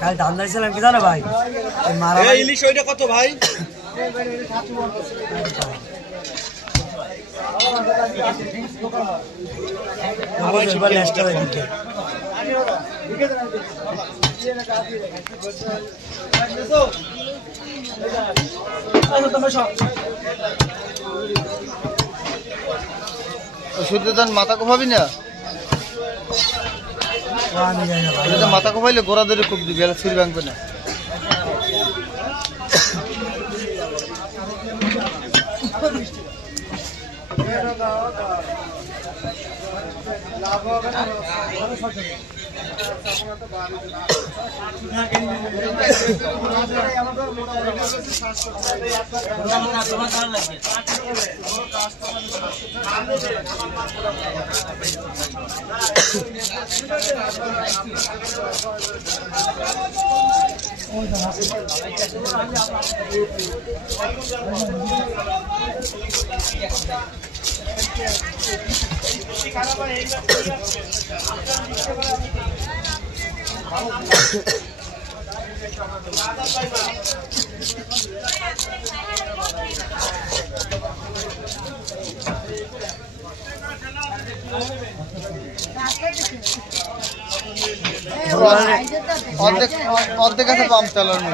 কাল দাম দিয়েছিলাম কি জানো ভাই? ইলিশ ওইটা কত ভাই? সূর্যদান মাথা কোপাবি না, মাথা কোপাইলে গোড়া ধরে খুব দিবি, ছুরি ভাঙবে না। অর্ধেক আছে পাম্প চালানো।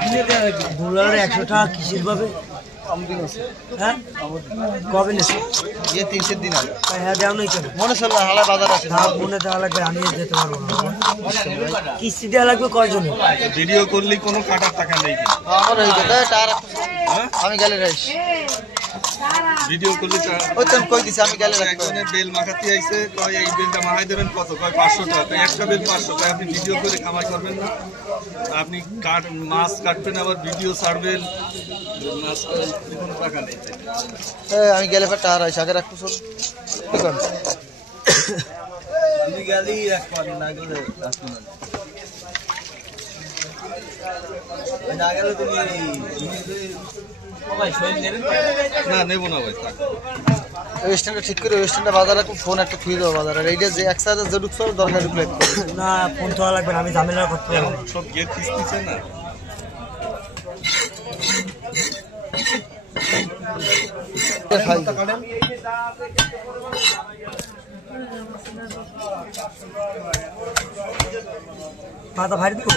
100 টাকা কিসের ভাবে? হ্যাঁ কবে নেছে? 3-4 দিন আগে। হ্যাঁ দেওয়া নেই কেন? মনে চললো হালা বাজার আছে, মনে দেওয়া লাগবে, আমি যেতে পারবো না। কিস্তি দেওয়া লাগবে কয়জনে? ভিডিও করলে কোনো কাটার টাকা নেই। আমার হয়ে গেছে আমি গেলে রাইস ভিডিও করলে ওই তো কই দিছি, আমি গেলে একজনের বেল মাখাতে আইছে, কয় এই বেলটা মাখাই দেবেন কত? কয় 500 টাকা। একটা বেল 500 টাকা। আপনি ভিডিও করে কামাই করবেন না? আপনি মাছ কাটবেন আবার ভিডিও ছাড়বেন, মাছ কোনো টাকা নেই। আমি গেলে টাকা রাইস আগে রাখবো। চল কি করেন? আমি গেলেই রাখবেন, না গেলে রাখবেন না। গেলে তুমি না নেবো না ভাই, থাক। ওই স্ট্যান্ডটা ঠিক করে ওই স্ট্যান্ডটা বাজার রাখবো, ফোন একটা খুঁজে দেবো বাজার। আর এইটা যে একসাথে যে ঢুকছে দরকার ঢুকলে না ফোন তো লাগবে না, আমি ঝামেলা করতে পারবো না। সব গিয়ে কিস্তিছে না। মাথা ভারী দিব।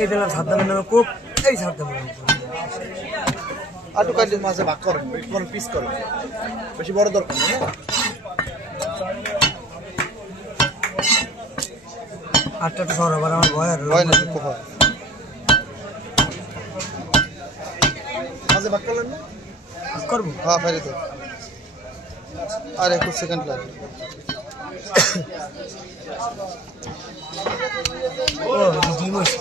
এই দিলাম 7 দামের নামে কোপ, এই 7 দামের আটু কাটি মাঝে ভাগ করেন, কোন পিস করেন, বেশি বড় দরকার না। 8টা তো সর আবার আমার ভয় না, খুব হয়। মাঝে ভাগ করলেন না? করবো। হ্যাঁ ফেরে তো আর 21 সেকেন্ড লাগবে। ও ডিম হয়েছে।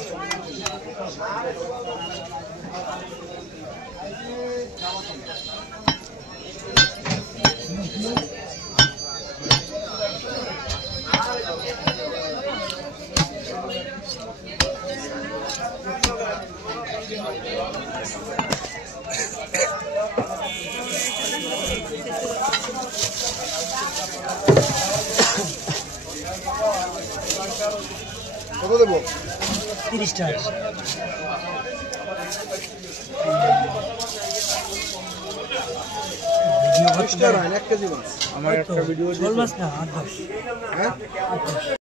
কত দেবো? 30 টাকা। ভিডিও 1 কেজি মাছ। আমার একটা ভিডিও 12 মাস না 8-10। হ্যাঁ